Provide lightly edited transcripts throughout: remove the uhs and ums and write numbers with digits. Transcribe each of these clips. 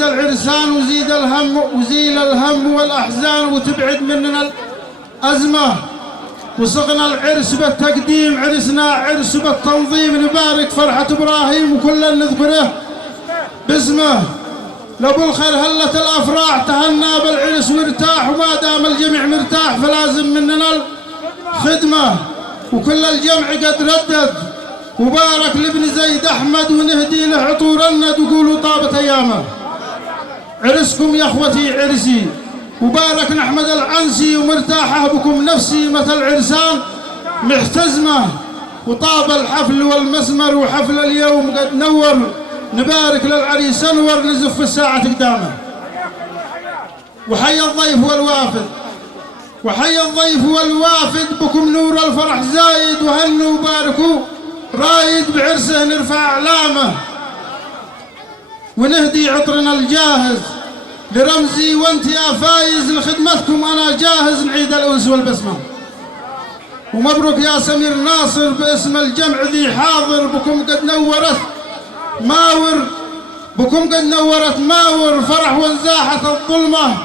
وتسعد العرسان وزيل الهم والأحزان وتبعد مننا الأزمة. وصغنا العرس بالتقديم، عرسنا عرس بالتنظيم، نبارك فرحة إبراهيم وكل نذكره باسمه. لأبو الخير هلت الأفراح، تهنى بالعرس وارتاح، وما دام الجميع مرتاح فلازم مننا الخدمة. وكل الجمع قد ردد وبارك لابن زيد أحمد، ونهدي له عطور الند وقولوا طابت أيامه. عرسكم يا أخوتي عرسي، وبارك نحمد العنسي، ومرتاحة بكم نفسي مثل عرسان محتزمة. وطاب الحفل والمسمر وحفل اليوم قد نور، نبارك للعريس انور نزف في الساعة قدامه. وحي الضيف والوافد، وحي الضيف والوافد، بكم نور الفرح زايد، وهنوا وباركوا رايد بعرسه نرفع أعلامه. ونهدي عطرنا الجاهز لرمزي وانت يا فايز، لخدمتكم انا جاهز نعيد الانس والبسمه. ومبروك يا سمير ناصر باسم الجمع ذي حاضر، بكم قد نورت ماور، بكم قد نورت ماور فرح وانزاحت الظلمه،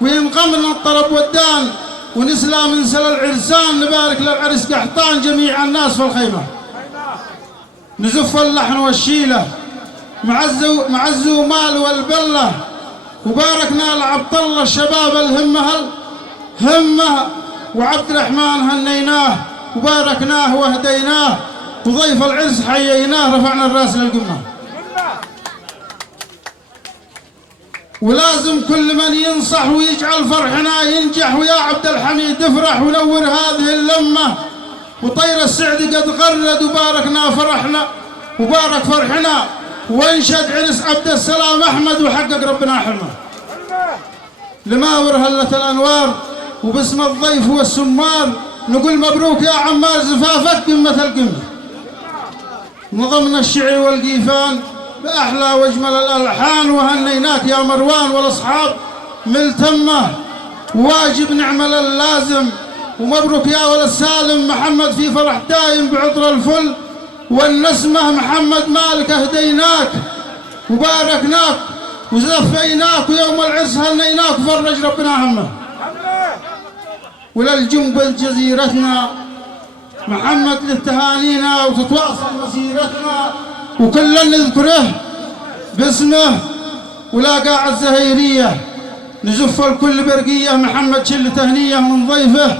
وينقمنا الطرب والدان ونسلى من سل العرسان. نبارك للعرس قحطان جميع الناس في الخيمه، نزف اللحن والشيله معزو مال والبله. وباركنا لعبد الله الشباب الهمه وعبد الرحمن هنيناه، وباركناه وهديناه، وضيف العرس حييناه رفعنا الراس للقمه. ولازم كل من ينصح ويجعل فرحنا ينجح، ويا عبد الحميد افرح ونور هذه اللمه. وطير السعد قد غرد وباركنا فرحنا وبارك فرحنا، وانشد عرس عبد السلام احمد وحقق ربنا حلمه. لماور هلت الانوار وباسم الضيف والسمار، نقول مبروك يا عمار زفافك قمه القمه. نظمنا الشعر والقيفان باحلى واجمل الالحان، وهنيناك يا مروان والاصحاب ملتمه، وواجب نعمل اللازم. ومبروك يا ولد سالم محمد في فرح دايم بعطر الفل والنسمه. محمد مالك اهديناك وباركناك وزفيناك، ويوم العرس هنيناك وفرج ربنا همه. وللجنب جزيرتنا محمد للتهانينا، وتتواصل مسيرتنا وكل نذكره باسمه. ولا قاع الزهيريه نزف الكل برقيه، محمد شل تهنيه من ضيفه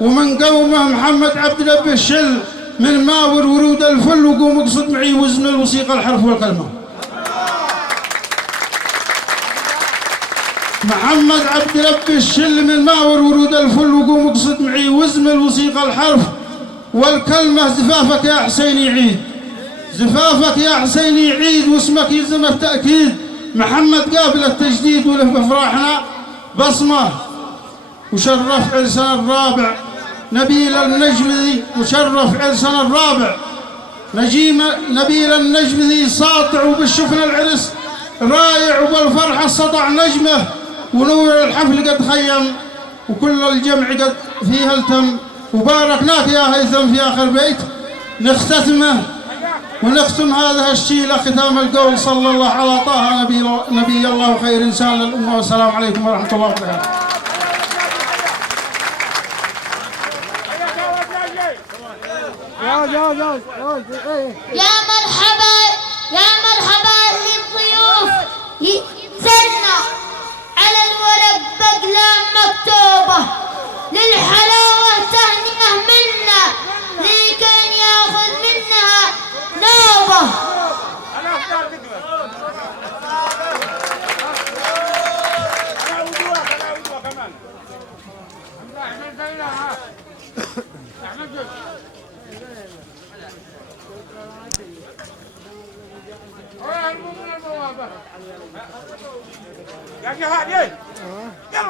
ومن قومه. محمد عبد رب الشل من ماور ورود الفل، وقوم اقصد معي وزن الوثيقه الحرف والكلمه. محمد عبد رب الشل من ماور ورود الفل، وقوم اقصد معي وزن الوثيقه الحرف والكلمه. زفافك يا حسين يعيد، زفافك يا حسين يعيد، واسمك يلزم التاكيد. محمد قابل التجديد وله بافراحنا بصمه. وشرف عرسنا الرابع نبيل النجم ذي، وشرف عرسنا الرابع نبيل النجم ذي ساطع، وبالشفن العرس رايع، وبالفرحة سطع نجمه. ونور الحفل قد خيم وكل الجمع قد فيها التم، وباركناك يا هيثم في آخر بيت نختتمه. ونختم هذا الشيلة ختام القول، صلى الله على طه نبي الله خير إنسان للأمة، والسلام عليكم ورحمة الله وبركاته. يا مرحبا يا مرحبا للضيوف، زرنا على الورق بأقلام مكتوبة، للحلاوة تهنئة منا، اللي كان ياخذ منها نوبة. يا جهاد